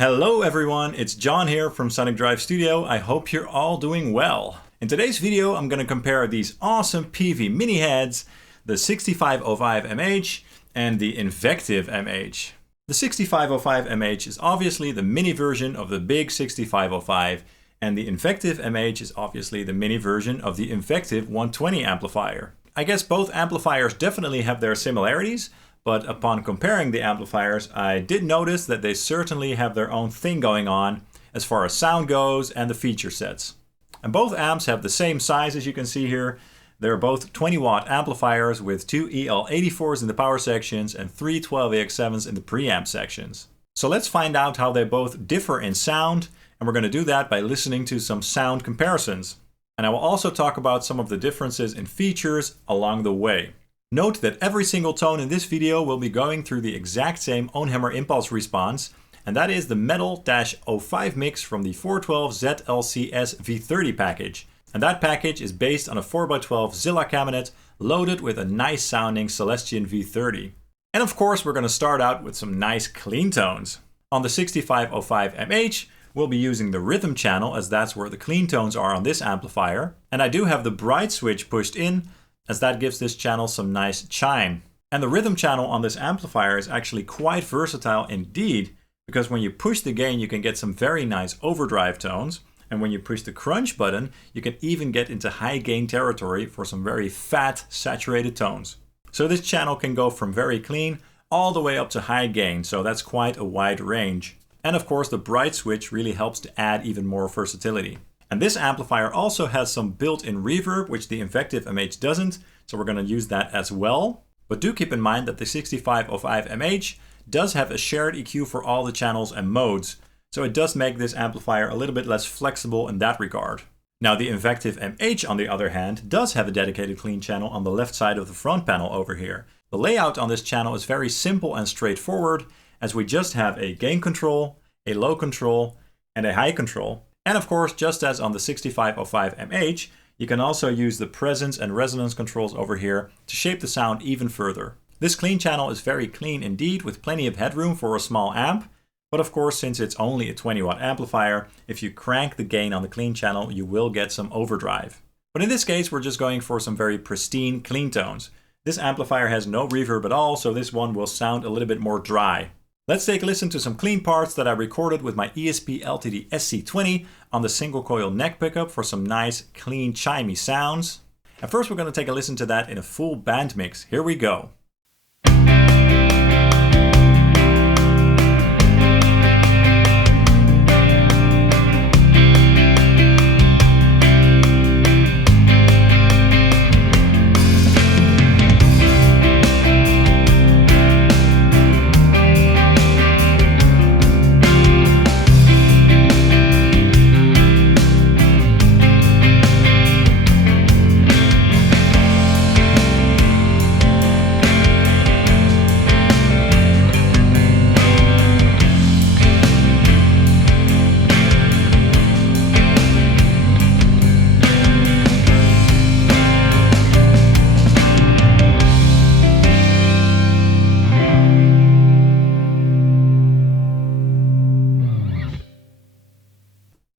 Hello everyone, it's John here from Sonic Drive Studio. I hope you're all doing well. In today's video, I'm going to compare these awesome Peavey mini heads, the 6505 MH and the Invective MH. The 6505 MH is obviously the mini version of the big 6505, and the Invective MH is obviously the mini version of the Invective 120 amplifier. I guess both amplifiers definitely have their similarities, but upon comparing the amplifiers, I did notice that they certainly have their own thing going on as far as sound goes and the feature sets. And both amps have the same size as you can see here. They're both 20 watt amplifiers with two EL84s in the power sections and three 12AX7s in the preamp sections. So let's find out how they both differ in sound, and we're going to do that by listening to some sound comparisons. And I will also talk about some of the differences in features along the way. Note that every single tone in this video will be going through the exact same Ownhammer impulse response, and that is the Metal-05 mix from the 412 ZLCS V30 package. And that package is based on a 4x12 Zilla cabinet loaded with a nice sounding Celestion V30. And of course, we're going to start out with some nice clean tones. On the 6505 MH, we'll be using the rhythm channel, as that's where the clean tones are on this amplifier. And I do have the bright switch pushed in, as that gives this channel some nice chime. And the rhythm channel on this amplifier is actually quite versatile indeed, because when you push the gain, you can get some very nice overdrive tones. And when you push the crunch button, you can even get into high gain territory for some very fat, saturated tones. So this channel can go from very clean all the way up to high gain, so that's quite a wide range. And of course, the bright switch really helps to add even more versatility. And this amplifier also has some built-in reverb, which the Invective MH doesn't, so we're going to use that as well. But do keep in mind that the 6505 MH does have a shared EQ for all the channels and modes, so it does make this amplifier a little bit less flexible in that regard. Now the Invective MH, on the other hand, does have a dedicated clean channel on the left side of the front panel over here. The layout on this channel is very simple and straightforward, as we just have a gain control, a low control, and a high control. And of course, just as on the 6505 MH, you can also use the presence and resonance controls over here to shape the sound even further. This clean channel is very clean indeed, with plenty of headroom for a small amp. But of course, since it's only a 20 watt amplifier, if you crank the gain on the clean channel, you will get some overdrive. But in this case, we're just going for some very pristine clean tones. This amplifier has no reverb at all, so this one will sound a little bit more dry. Let's take a listen to some clean parts that I recorded with my ESP LTD SC20 on the single coil neck pickup for some nice, clean, chimey sounds. And first we're going to take a listen to that in a full band mix. Here we go.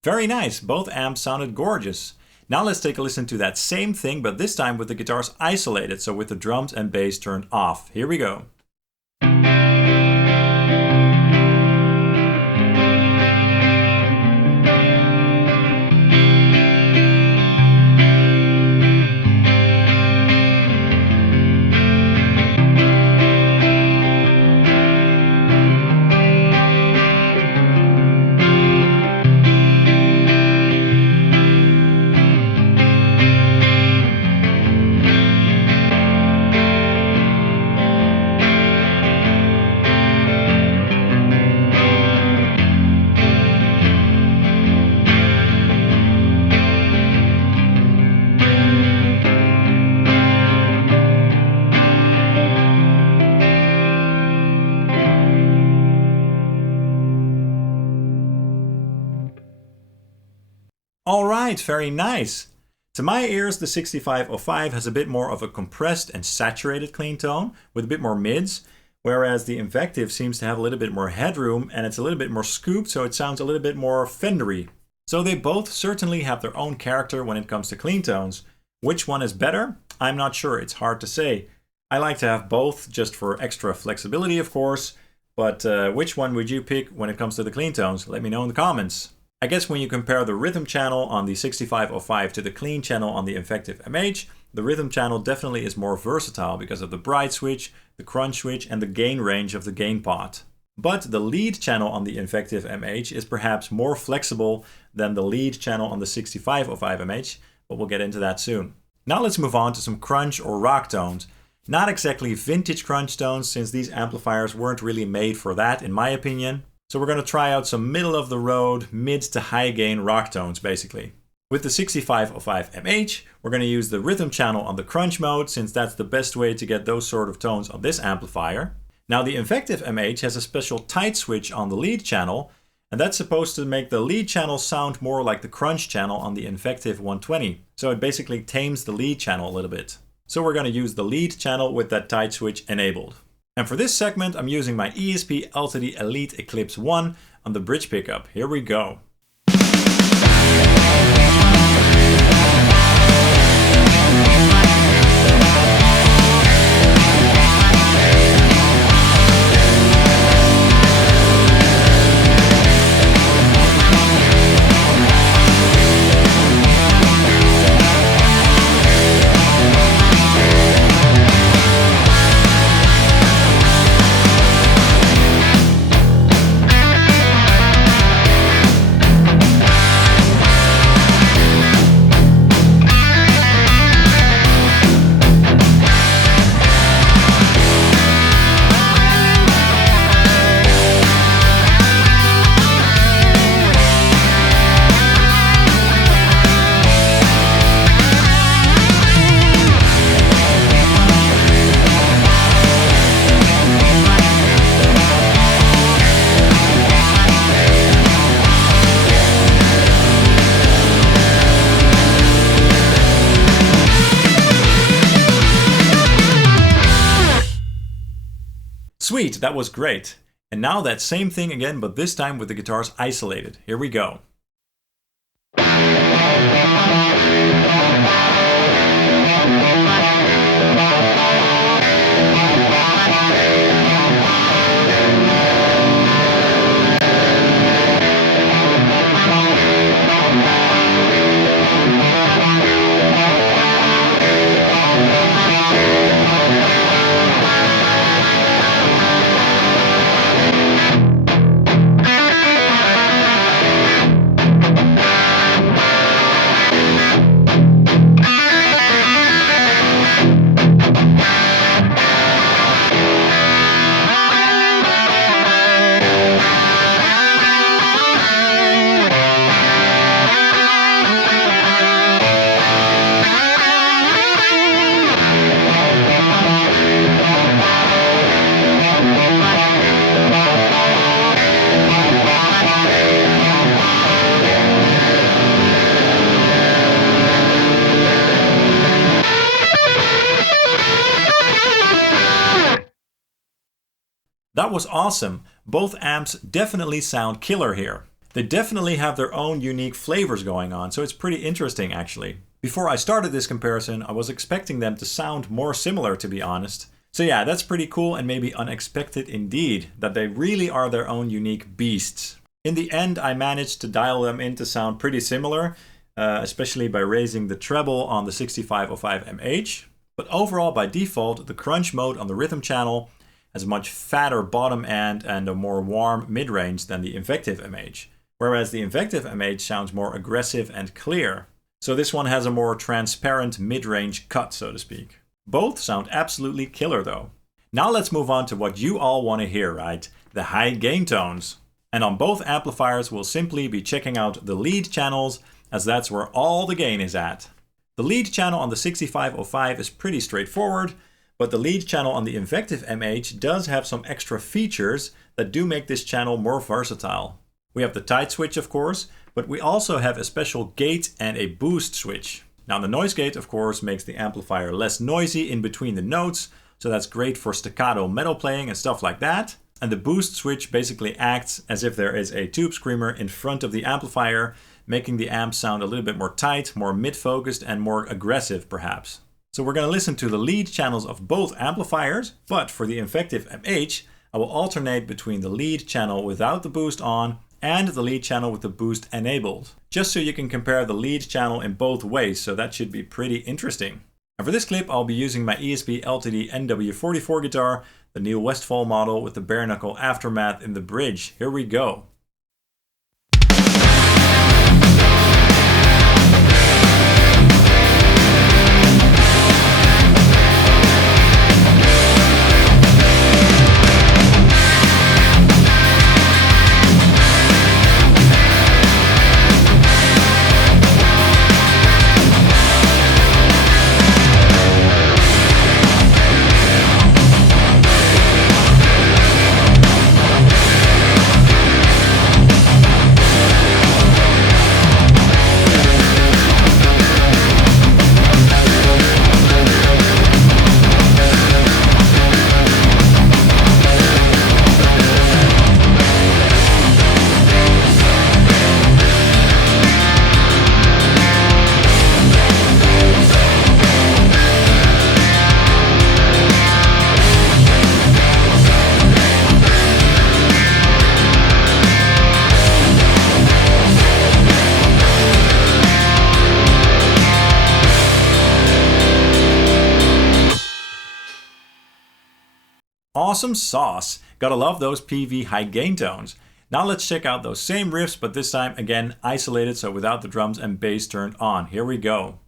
Very nice, both amps sounded gorgeous. Now let's take a listen to that same thing, but this time with the guitars isolated, so with the drums and bass turned off. Here we go. Alright, very nice. To my ears, the 6505 has a bit more of a compressed and saturated clean tone with a bit more mids, whereas the Invective seems to have a little bit more headroom and it's a little bit more scooped, so it sounds a little bit more Fendery. So they both certainly have their own character when it comes to clean tones. Which one is better? I'm not sure, it's hard to say. I like to have both just for extra flexibility, of course, but which one would you pick when it comes to the clean tones? Let me know in the comments. I guess when you compare the rhythm channel on the 6505 to the clean channel on the Invective MH, the rhythm channel definitely is more versatile because of the bright switch, the crunch switch, and the gain range of the gain pot. But the lead channel on the Invective MH is perhaps more flexible than the lead channel on the 6505 MH, but we'll get into that soon. Now let's move on to some crunch or rock tones. Not exactly vintage crunch tones, since these amplifiers weren't really made for that, in my opinion. So we're going to try out some middle of the road, mid to high gain rock tones, basically. With the 6505 MH, we're going to use the rhythm channel on the crunch mode, since that's the best way to get those sort of tones on this amplifier. Now the Invective MH has a special tight switch on the lead channel, and that's supposed to make the lead channel sound more like the crunch channel on the Invective 120. So it basically tames the lead channel a little bit. So we're going to use the lead channel with that tight switch enabled. And for this segment, I'm using my ESP LTD Elite Eclipse 1 on the bridge pickup. Here we go. Sweet, that was great. And now that same thing again, but this time with the guitars isolated. Here we go. That was awesome. Both amps definitely sound killer here. They definitely have their own unique flavors going on, so it's pretty interesting actually. Before I started this comparison, I was expecting them to sound more similar, to be honest. So yeah, that's pretty cool and maybe unexpected indeed, that they really are their own unique beasts. In the end, I managed to dial them in to sound pretty similar, especially by raising the treble on the 6505 MH. But overall, by default, the crunch mode on the rhythm channel has a much fatter bottom end and a more warm mid-range than the Invective MH, whereas the Invective MH sounds more aggressive and clear. So this one has a more transparent mid-range cut, so to speak. Both sound absolutely killer though. Now let's move on to what you all want to hear, right? The high gain tones. And on both amplifiers, we'll simply be checking out the lead channels, as that's where all the gain is at. The lead channel on the 6505 is pretty straightforward, but the lead channel on the Invective MH does have some extra features that do make this channel more versatile. We have the tight switch, of course, but we also have a special gate and a boost switch. Now the noise gate, of course, makes the amplifier less noisy in between the notes, so that's great for staccato metal playing and stuff like that. And the boost switch basically acts as if there is a tube screamer in front of the amplifier, making the amp sound a little bit more tight, more mid-focused, and more aggressive perhaps. So we're going to listen to the lead channels of both amplifiers, but for the Invective MH, I will alternate between the lead channel without the boost on and the lead channel with the boost enabled, just so you can compare the lead channel in both ways, so that should be pretty interesting. And for this clip, I'll be using my ESP LTD NW-44 guitar, the Neil Westfall model with the bare knuckle aftermath in the bridge. Here we go. Awesome sauce. Gotta love those Peavey high gain tones. Now let's check out those same riffs, but this time again isolated, so without the drums and bass turned on. Here we go.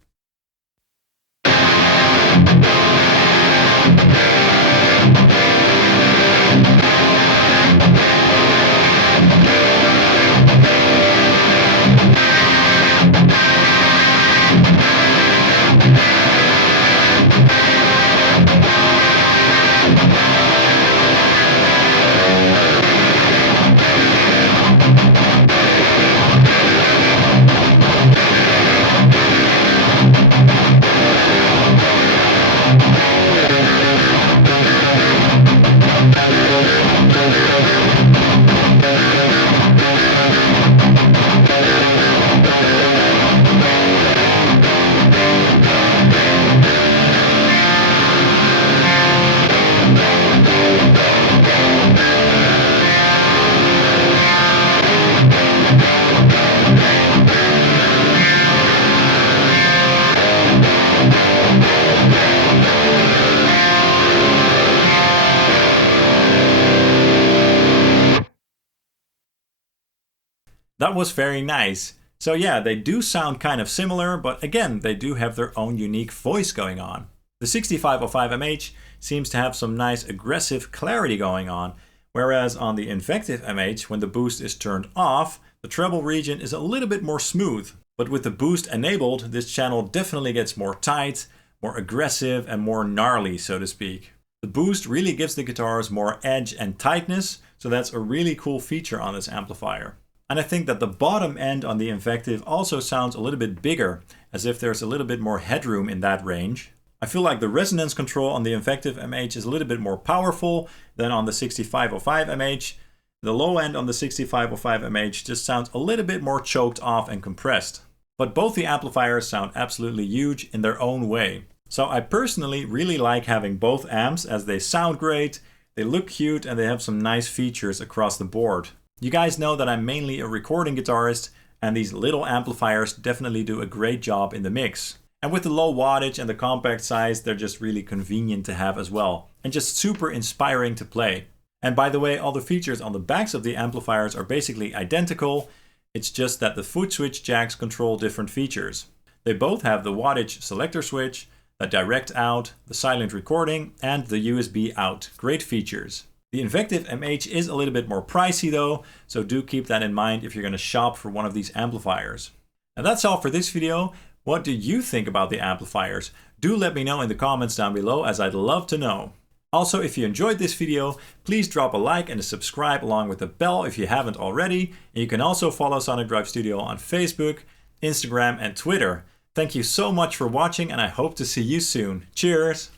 That was very nice. So yeah, they do sound kind of similar, but again, they do have their own unique voice going on. The 6505 MH seems to have some nice aggressive clarity going on, whereas on the Invective MH, when the boost is turned off, the treble region is a little bit more smooth. But with the boost enabled, this channel definitely gets more tight, more aggressive, and more gnarly, so to speak. The boost really gives the guitars more edge and tightness, so that's a really cool feature on this amplifier. And I think that the bottom end on the Invective also sounds a little bit bigger, as if there's a little bit more headroom in that range. I feel like the resonance control on the Invective MH is a little bit more powerful than on the 6505 MH. The low end on the 6505 MH just sounds a little bit more choked off and compressed. But both the amplifiers sound absolutely huge in their own way. So I personally really like having both amps, as they sound great, they look cute, and they have some nice features across the board. You guys know that I'm mainly a recording guitarist, and these little amplifiers definitely do a great job in the mix. And with the low wattage and the compact size, they're just really convenient to have as well, and just super inspiring to play. And by the way, all the features on the backs of the amplifiers are basically identical. It's just that the foot switch jacks control different features. They both have the wattage selector switch, the direct out, the silent recording, and the USB out. Great features. The Invective MH is a little bit more pricey though, so do keep that in mind if you're going to shop for one of these amplifiers. Now that's all for this video. What do you think about the amplifiers? Do let me know in the comments down below, as I'd love to know. Also, if you enjoyed this video, please drop a like and a subscribe along with the bell if you haven't already. And you can also follow Sonic Drive Studio on Facebook, Instagram, and Twitter. Thank you so much for watching, and I hope to see you soon. Cheers!